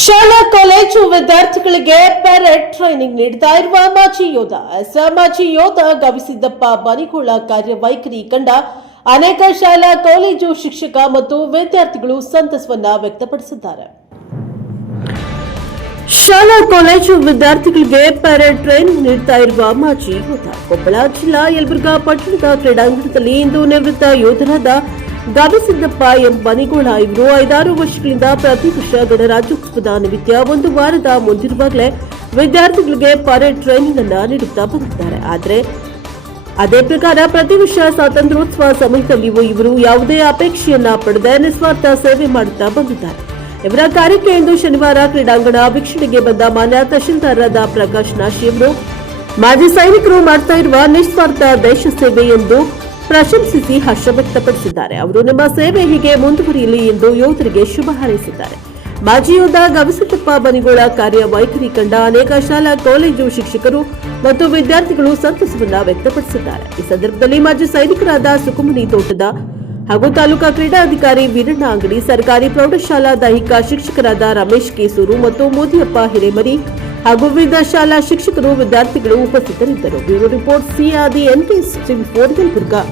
ಶಾಲಾ ಕಾಲೇಜು ವಿದ್ಯಾರ್ಥಿಗಳಿಗೆ parade training ನೀಡುತ್ತಾ ಇರುವ ಮಾಜಿ ಯೋಧ ಗವಿಸಿದ್ದಪ್ಪ ಬನಿಗೋಳ ಕಾರ್ಯವೈಖರಿ ಕಂಡ ಅನೇಕ ಶಾಲಾ ಕಾಲೇಜು ಶಿಕ್ಷಕ ಮತ್ತು ವಿದ್ಯಾರ್ಥಿಗಳು ಸಂತಸವನ್ನ ವ್ಯಕ್ತಪಡಿಸಿದ್ದಾರೆ. ಶಾಲಾ ಕಾಲೇಜು ವಿದ್ಯಾರ್ಥಿಗಳಿಗೆ ಪೆರೇಡ್ ಟ್ರೈನಿಂಗ್ ನೀಡುತ್ತಾ ಇರುವ ಮಾಜಿ ಯೋಧ ಕೊಪ್ಪಳ ಜಿಲ್ಲಾ ಯಲಬುರ್ಗಾ ಪಟ್ಟಣದ ಕ್ರೀಡಾಂಗಣದಲ್ಲಿ ಇಂದು ನಿವೃತ್ತ ಯೋಧರಾದ ಗವಿಸಿದ್ದಪ್ಪ ಎಂ ಬನಿಗೋಳ ಇವರು 5-6 ವರ್ಷಗಳಿಂದ ಪ್ರತಿ ವರ್ಷ ಗಣರಾಜ್ಯೋತ್ಸವದ ನಿಮಿತ್ತ ಒಂದು ವಾರದ ಮುಂದಿರುವಾಗಲೇ ವಿದ್ಯಾರ್ಥಿಗಳಿಗೆ ಪರೇಡ್ ಟ್ರೈನಿಂಗ್ ಅನ್ನು ನೀಡುತ್ತಾ ಬಂದಿದ್ದಾರೆ. ಆದರೆ ಅದೇ ಪ್ರಕಾರ ಪ್ರತಿ ವರ್ಷ ಸ್ವಾತಂತ್ರ್ಯೋತ್ಸವ ಸಮಯದಲ್ಲಿಯೂ ಇವರು ಯಾವುದೇ ಅಪೇಕ್ಷೆಯನ್ನ ಪಡೆದೇ ನಿಸ್ವಾರ್ಥ ಸೇವೆ ಮಾಡುತ್ತಾ ಬಂದಿದ್ದಾರೆ. ಇವರ ಕಾರ್ಯಕ್ಕೆ ಇಂದು ಶನಿವಾರ ಕ್ರೀಡಾಂಗಣ ವೀಕ್ಷಣೆಗೆ ಬಂದ ಮಾನ್ಯ ತಹಶೀಲ್ದಾರರಾದ ಪ್ರಕಾಶ್ ನಾಶಿ ಅವರು ಮಾಜಿ ಸೈನಿಕರು ಮಾಡ್ತಾ ಇರುವ ನಿಸ್ವಾರ್ಥ ದೇಶ ಸೇವೆ ಎಂದು ಪ್ರಶಂಸಿಸಿ ಹರ್ಷ ವ್ಯಕ್ತಪಡಿಸಿದ್ದಾರೆ. ಅವರು ನಿಮ್ಮ ಸೇವೆ ಹೀಗೆ ಮುಂದುವರಿಯಲಿ ಎಂದು ಯೋಧರಿಗೆ ಶುಭ ಹಾರೈಸಿದ್ದಾರೆ. ಮಾಜಿ ಯೋಧ ಗವಿಸಿದ್ದಪ್ಪ ಬನಿಗೋಳ ಕಾರ್ಯವೈಖರಿ ಕಂಡ ಅನೇಕ ಶಾಲಾ ಕಾಲೇಜು ಶಿಕ್ಷಕರು ಮತ್ತು ವಿದ್ಯಾರ್ಥಿಗಳು ಸಂತಸವನ್ನ ವ್ಯಕ್ತಪಡಿಸಿದ್ದಾರೆ. ಈ ಸಂದರ್ಭದಲ್ಲಿ ಮಾಜಿ ಸೈನಿಕರಾದ ಸುಕುಮನಿ ತೋಟದ ಹಾಗೂ ತಾಲೂಕಾ ಕ್ರೀಡಾಧಿಕಾರಿ ವೀರಣ್ಣ ಅಂಗಡಿ, ಸರ್ಕಾರಿ ಪ್ರೌಢಶಾಲಾ ದೈಹಿಕ ಶಿಕ್ಷಕರಾದ ರಮೇಶ್ ಕೇಸೂರು ಮತ್ತು ಮೋದಿಯಪ್ಪ ಹಿರೇಮರಿ ಹಾಗೂ ವಿವಿಧ ಶಾಲಾ ಶಿಕ್ಷಕರು ವಿದ್ಯಾರ್ಥಿಗಳು ಉಪಸ್ಥಿತರಿದ್ದರು. ಬ್ಯೂರೋ ರಿಪೋರ್ಟ್ ಸಿಆದಿ ಎನ್ಕೆ 64 ಯಲಬುರ್ಗಾ.